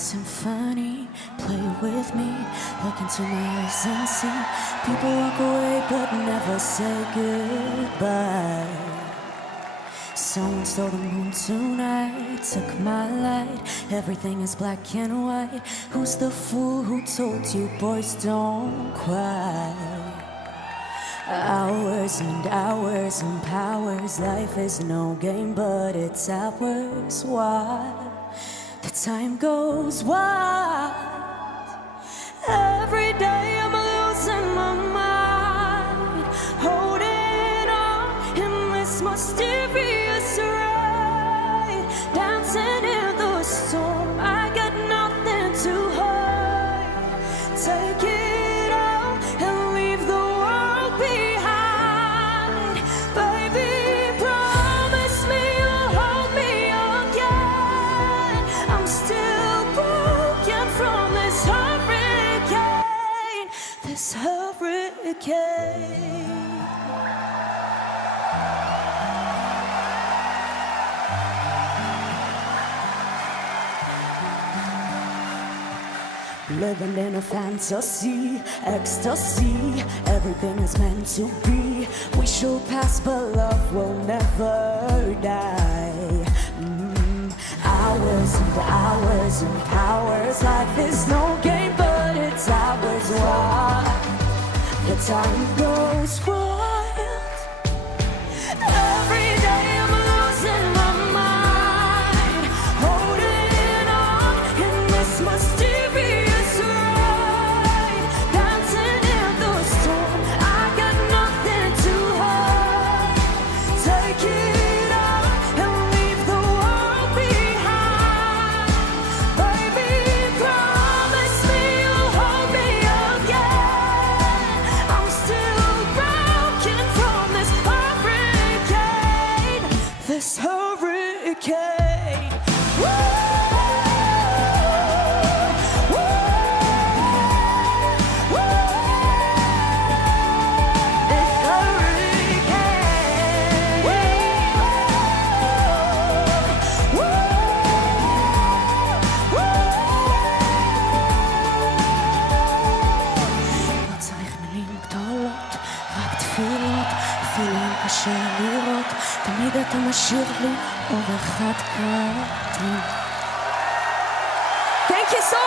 symphony, play with me, look into my eyes and see. People walk away but never say goodbye. Someone stole the moon tonight, took my light. Everything is black and white. Who's the fool who told you boys don't cry? Hours and hours and powers. Life is no game but it's ours. Why? The time goes wild. Every day I'm losing my mind, holding on in this mysterious ride, dancing in the storm. I got nothing to hide. Take it out and leave the world behind. Baby, promise me you'll hold me again. I'm still broken from this hurricane, this hurricane. Living in a fantasy, ecstasy. Everything is meant to be. We shall pass, but love will never die. Hours and hours and powers. Life is no game, but it's ours. Why? The time goes wild. Every day I'm losing my mind, holding on in this mysterious ride, dancing in the storm. I got nothing to hide. Take it out and leave the world behind. Baby, promise me you'll hold me again. I'm still broken from this hurricane, this hurricane. Woo! Woo! Woo! This hurricane. Woo! Woo! לא צריך מילים גדולות, רק תפילות. אפילו אם קשה לראות, תמיד אתה משאיר לי אור אחד קטן. Thank you so